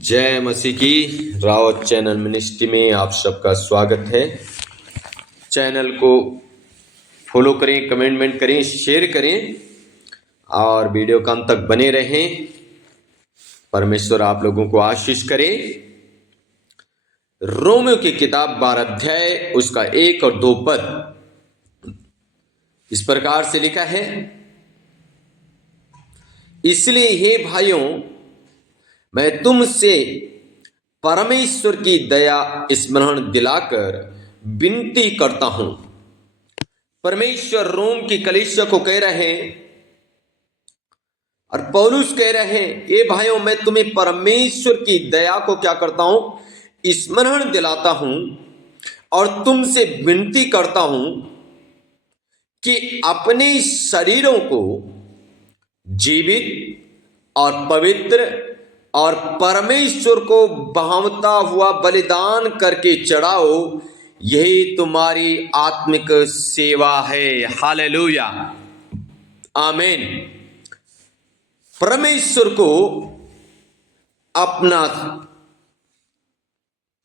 जय मसीह की। Rawat channel ministry में आप सबका स्वागत है। चैनल को फॉलो करें, कमेंट करें, शेयर करें और वीडियो का अंत तक बने रहें। परमेश्वर आप लोगों को आशीष करे। रोमियो की किताब 12 अध्याय उसका 1 और 2 पद इस प्रकार से लिखा है, इसलिए हे भाइयों, मैं तुमसे परमेश्वर की दया स्मरण दिलाकर विनती करता हूं। परमेश्वर रोम की कलीसिया को कह रहे हैं और पौलुस कह रहे हैं, ये भाइयों, मैं तुम्हें परमेश्वर की दया को क्या करता हूं, स्मरण दिलाता हूं और तुमसे विनती करता हूं कि अपने शरीरों को जीवित और पवित्र और परमेश्वर को भावता हुआ बलिदान करके चढ़ाओ, यही तुम्हारी आत्मिक सेवा है। हालेलुया, आमीन। परमेश्वर को अपना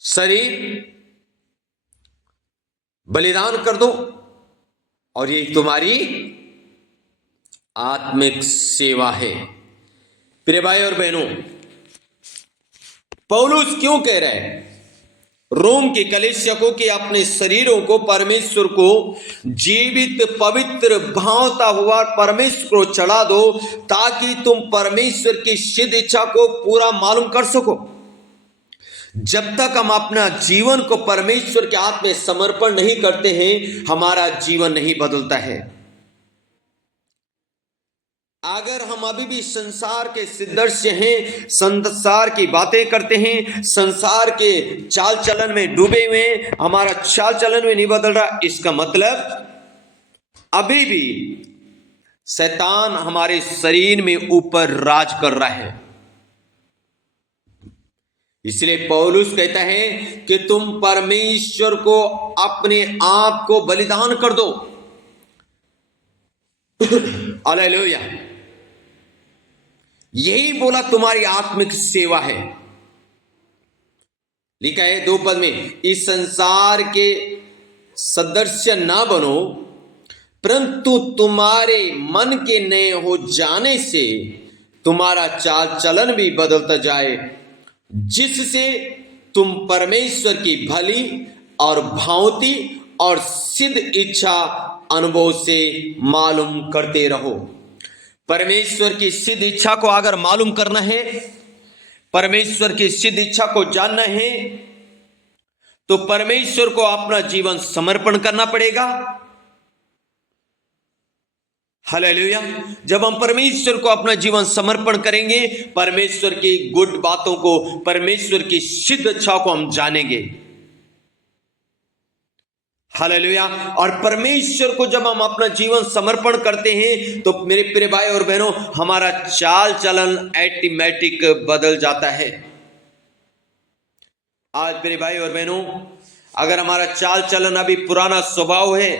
शरीर बलिदान कर दो और यही तुम्हारी आत्मिक सेवा है। प्रिय भाई और बहनों, पौलुस क्यों कह रहे हैं रोम की कलीसिया को कि अपने शरीरों को परमेश्वर को जीवित पवित्र भावता हुआ परमेश्वर को चढ़ा दो, ताकि तुम परमेश्वर की सिद्ध इच्छा को पूरा मालूम कर सको। जब तक हम अपना जीवन को परमेश्वर के हाथ में समर्पण नहीं करते हैं, हमारा जीवन नहीं बदलता है। अगर हम अभी भी संसार के सदस्य हैं, संसार की बातें करते हैं, संसार के चाल चलन में डूबे हुए हैं, हमारा चाल चलन में नहीं बदल रहा, इसका मतलब अभी भी शैतान हमारे शरीर में ऊपर राज कर रहा है। इसलिए पौलुस कहता है कि तुम परमेश्वर को अपने आप को बलिदान कर दो। हालेलुया। यही बोला तुम्हारी आत्मिक सेवा है। लिखा है 2 पद में, इस संसार के सदस्य ना बनो, परंतु तुम्हारे मन के नए हो जाने से तुम्हारा चाल चलन भी बदलता जाए, जिससे तुम परमेश्वर की भली और भांति और सिद्ध इच्छा अनुभव से मालूम करते रहो। परमेश्वर की सिद्ध इच्छा को अगर मालूम करना है, परमेश्वर की सिद्ध इच्छा को जानना है, तो परमेश्वर को अपना जीवन समर्पण करना पड़ेगा। हालेलुया। जब हम परमेश्वर को अपना जीवन समर्पण करेंगे, परमेश्वर की गुड बातों को, परमेश्वर की सिद्ध इच्छा को हम जानेंगे। हालेलुया। और परमेश्वर को जब हम अपना जीवन समर्पण करते हैं, तो मेरे प्रिय भाई और बहनों, हमारा चाल चलन ऑटोमेटिक बदल जाता है। आज मेरे भाई और बहनों, अगर हमारा चाल चलन अभी पुराना स्वभाव है,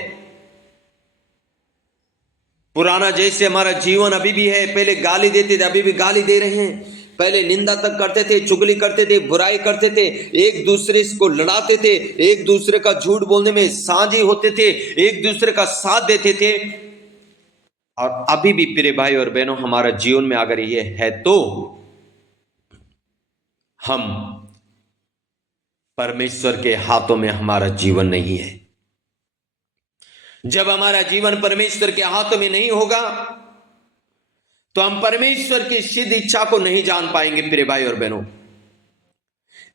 पुराना जैसे हमारा जीवन अभी भी है, पहले गाली देते थे, अभी भी गाली दे रहे हैं, पहले निंदा तक करते थे, चुगली करते थे, बुराई करते थे, एक दूसरे को लड़ाते थे, एक दूसरे का झूठ बोलने में साझी होते थे, एक दूसरे का साथ देते थे, और अभी भी प्रिय भाई और बहनों, हमारा जीवन में अगर ये है तो हम परमेश्वर के हाथों में हमारा जीवन नहीं है। जब हमारा जीवन परमेश्वर के हाथों में नहीं होगा, तो हम परमेश्वर की सिद्ध इच्छा को नहीं जान पाएंगे प्रिय भाई और बहनों।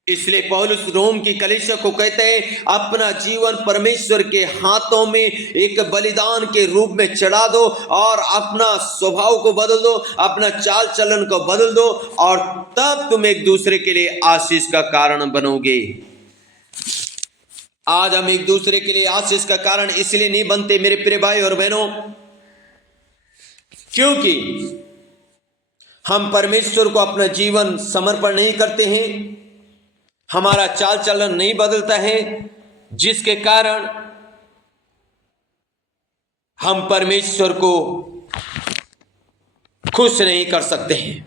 इसलिए पौलुस रोम की कलीसिया को कहते हैं, अपना जीवन परमेश्वर के हाथों में एक बलिदान के रूप में चढ़ा दो और अपना स्वभाव को बदल दो, अपना चाल चलन को बदल दो, और तब तुम एक दूसरे के लिए आशीष का कारण बनोगे। आज हम एक दूसरे के लिए आशीष का कारण इसलिए नहीं बनते मेरे प्रिय भाई और बहनों, क्योंकि हम परमेश्वर को अपना जीवन समर्पण नहीं करते हैं, हमारा चाल चलन नहीं बदलता है, जिसके कारण हम परमेश्वर को खुश नहीं कर सकते हैं।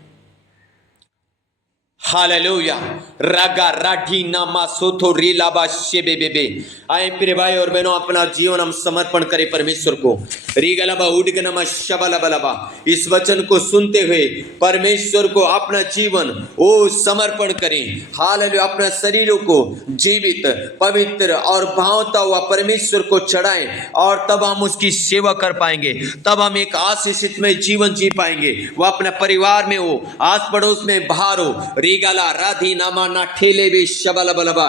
हालेलुया। रागा राठी नामा सोथो रीलाबा शेबे बेबे। आए प्रिय भाई और बहनों, अपना जीवन हम समर्पण करें परमेश्वर को। रीगलबा उडगनमा शबलबलबा। इस वचन को सुनते हुए परमेश्वर को अपना जीवन ओ समर्पण करें। हालेलुया। अपना शरीरों को जीवित, पवित्र और भावता हुआ परमेश्वर को चढ़ाएं और तब हम उसकी सेवा कर पाएंगे। तब हम एक आशीषित में जीवन जी पाएंगे। वो अपने परिवार में हो, आस पड़ोस में, बाहर हो। रीगला राधी नामा ना ठेले भी शबलबलबा।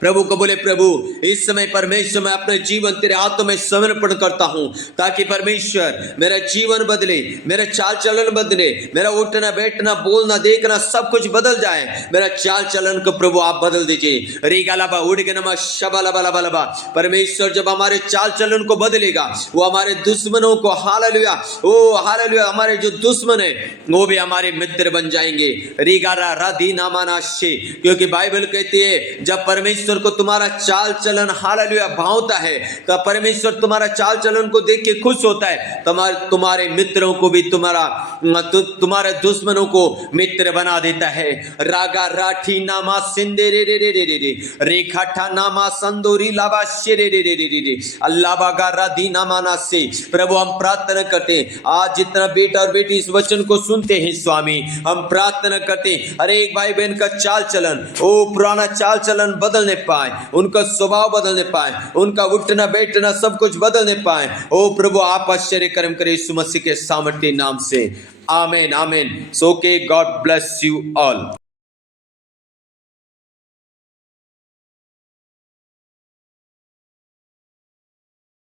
प्रभु को बोले, प्रभु इस समय परमेश्वर मैं अपने जीवन तेरे हाथों में समर्पण करता हूं, ताकि परमेश्वर मेरा जीवन बदले, मेरा चाल चलन बदले, मेरा उठना बैठना बोलना देखना सब कुछ बदल जाए। मेरा चाल चलन को प्रभु आप बदल दीजिए। रेगालाबा उड़गनमा शबलबलबलबा। परमेश्वर जब हमारे चाल चलन को बदलेगा, वो हमारे दुश्मनों को, हालेलुया, ओ हालेलुया, हमारे जो दुश्मन है वो भी हमारे मित्र बन जाएंगे। रीगारा राधी नामाना शे। क्योंकि बाइबल कहती है जब परमेश्वर को तुम्हारा चाल चलन हालेलुया भावता है, तब परमेश्वर तुम्हारा चाल चलन को देख के खुश होता है। तुम्हारे मित्रों को भी तुम्हारे दुश्मनों को मित्र बना देता है। रागा राठी नामा सिंदे रे रे रे रे रे रे रेखाठा नामा संदोरी लाबा शे रे रे रे रे रे अल्लाह बागा राधी नामाना से। प्रभु हम प्रार्थना करते हैं आज जितना बेटा और बेटी इस वचन को सुनते हैं स्वामी, हम प्रार्थना करते हैं हर एक भाई बहन का चाल चलन, ओ पुराना चाल चलन बदलने पाए, उनका स्वभाव बदलने पाए, उनका उठना बैठना सब कुछ बदलने पाए। ओ प्रभु आप आश्चर्य कर्म करें यीशु मसीह के सामर्थ्य नाम से। आमीन आमीन। सो के गॉड ब्लेस यू ऑल।